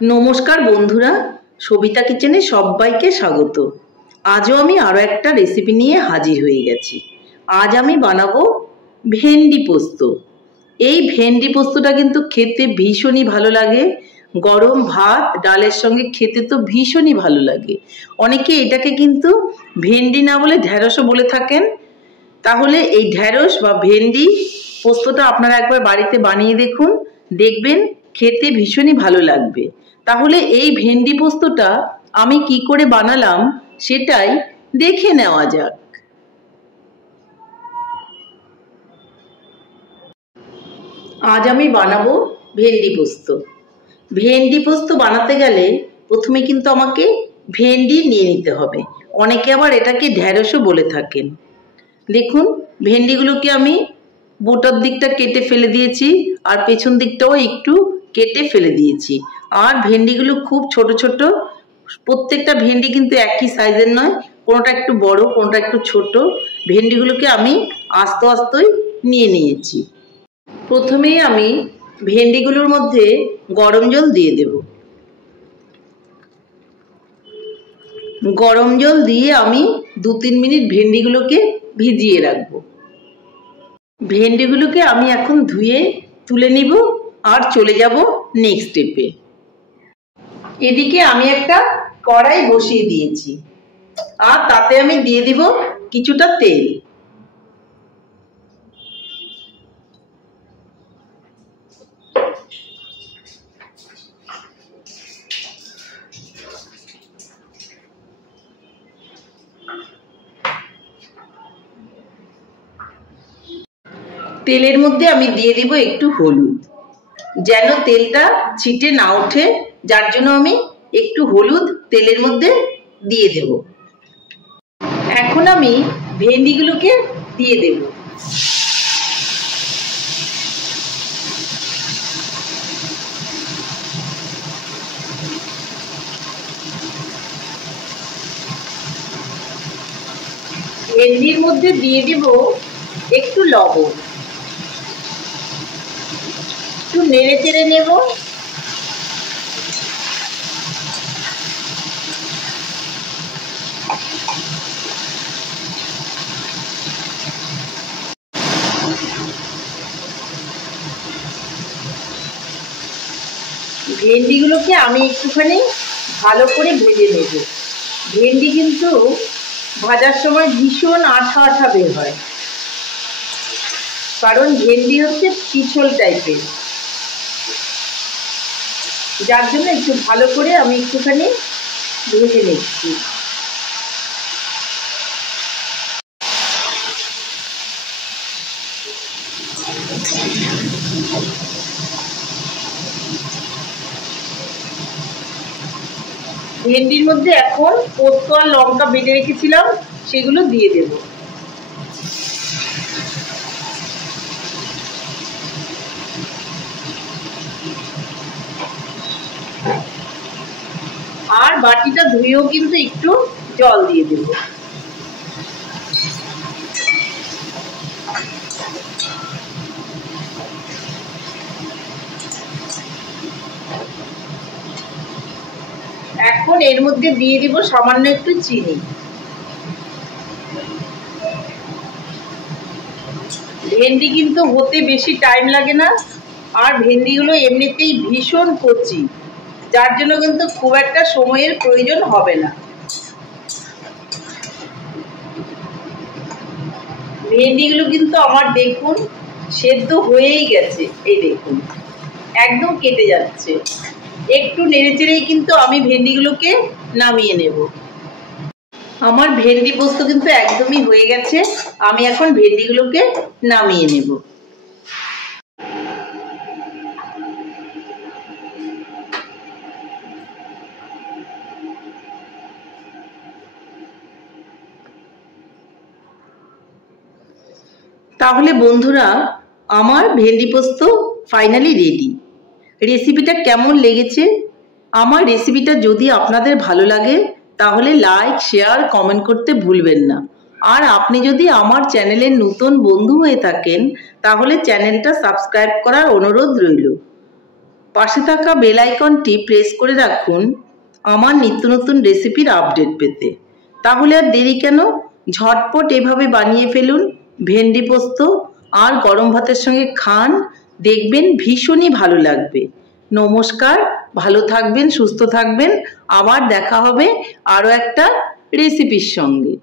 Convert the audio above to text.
নমস্কার বন্ধুরা, সবিতা কিচেনে সবাইকে স্বাগত। আজও আমি আরও একটা রেসিপি নিয়ে হাজির হয়ে গেছি। আজ আমি বানাবো ভেন্ডি পোস্ত। এই ভেন্ডি পোস্তটা কিন্তু খেতে ভীষণই ভালো লাগে। গরম ভাত ডালের সঙ্গে খেতে তো ভীষণই ভালো লাগে। অনেকে এটাকে কিন্তু ভেন্ডি না বলে ঢ্যাঁড়সও বলে থাকেন। তাহলে এই ঢ্যাঁড়স বা ভেন্ডি পোস্তটা আপনারা একবার বাড়িতে বানিয়ে দেখুন, দেখবেন খেতে ভীষণই ভালো লাগবে। তাহলে এই ভেন্ডি পোস্তটা আমি কি করে বানালাম সেটাই দেখে নেওয়া যাক। আজ আমি বানাবো ভেন্ডি পোস্ত। ভেন্ডি পোস্ত বানাতে গেলে প্রথমে কিন্তু আমাকে ভেন্ডি নিয়ে নিতে হবে। অনেকে আবার এটাকে ঢ্যাঁড়সও বলে থাকেন। দেখুন, ভেন্ডিগুলোকে আমি বোটার দিকটা কেটে ফেলে দিয়েছি, আর পেছন দিকটাও একটু কেটে ফেলে দিয়েছি। আর ভেন্ডিগুলো খুব ছোট ছোট, প্রত্যেকটা ভেন্ডি কিন্তু একই সাইজের নয়, কোনোটা একটু বড় কোনোটা একটু ছোট। ভেন্ডিগুলোকে আমি আস্তে আস্তে নিয়ে নিয়েছি। প্রথমেই আমি ভেন্ডিগুলোর মধ্যে গরম জল দিয়ে দেব। গরম জল দিয়ে আমি 2-3 মিনিট ভেন্ডিগুলোকে ভিজিয়ে রাখবো। ভেন্ডিগুলোকে আমি এখন ধুয়ে তুলে নিব আর চলে যাব নেক্সট স্টেপে। এদিকে আমি একটা কড়াই বসিয়ে দিয়েছি, আর তাতে আমি দিয়ে দিব কিছুটা তেল। তেলের মধ্যে আমি দিয়ে দিব একটু হলুদ, যেন তেলটা ছিটে না ওঠে, যার জন্য আমি একটু হলুদ তেলের মধ্যে দিয়ে দেব। এখন আমি ভেন্ডিগুলোকে দিয়ে দেব। ভেন্ডির মধ্যে দিয়ে দেব একটু লবণ, একটু নেড়ে চেড়ে নেব। ভেন্ডিগুলোকে আমি একটুখানি ভালো করে ভেজে নেব। ভেন্ডি কিন্তু ভাজার সময় ভীষণ আঠা আঠা বের হয়, কারণ ভেন্ডি হচ্ছে পিছল টাইপের, যার জন্য একটু ভালো করে আমি একটুখানি ভেজে নিচ্ছি। ভেন্ডির মধ্যে এখন পোস্ত আর লঙ্কা বেটে রেখেছিলাম, সেগুলো দিয়ে দেব। আর বাটিটা ধুয়েও কিন্তু একটু জল দিয়ে দেব। এখন এর মধ্যে দিয়ে দিব সামান্য একটু চিনি। ভেন্ডি কিন্তু হতে বেশি টাইম লাগে না, আর ভেন্ডিগুলো এমনিতেই ভীষণ কচি, যার জন্য কিন্তু খুব একটা সময়ের প্রয়োজন হবে না। ভেন্ডিগুলো কিন্তু আমার দেখুন সেদ্ধ হয়েই গেছে, এই দেখুন একদম কেটে যাচ্ছে। একটু নেড়ে চেড়েই কিন্তু আমি ভেন্ডিগুলোকে নামিয়ে নেব। আমার ভেন্ডি পোস্ত কিন্তু একদমই হয়ে গেছে, আমি এখন ভেন্ডিগুলোকে নামিয়ে নেব। তাহলে বন্ধুরা, আমার ভেন্ডি পোস্ত ফাইনালি রেডি। রেসিপিটা কেমন লেগেছে? আমার রেসিপিটা যদি আপনাদের ভালো লাগে তাহলে লাইক, শেয়ার, কমেন্ট করতে ভুলবেন না। আর আপনি যদি আমার চ্যানেলের নতুন বন্ধু হয়ে থাকেন তাহলে চ্যানেলটা সাবস্ক্রাইব করার অনুরোধ রইল। পাশে থাকা বেল আইকনটি প্রেস করে রাখুন আমার নিত্য নতুন রেসিপির আপডেট পেতে। তাহলে আর দেরি কেন, ঝটপট এভাবে বানিয়ে ফেলুন ভেন্ডি পোস্ত আর গরম ভাতের সঙ্গে খান, দেখবেন ভীষণই ভালো লাগবে। নমস্কার, ভালো থাকবেন, সুস্থ থাকবেন, আবার দেখা হবে আরও একটা রেসিপির সঙ্গে।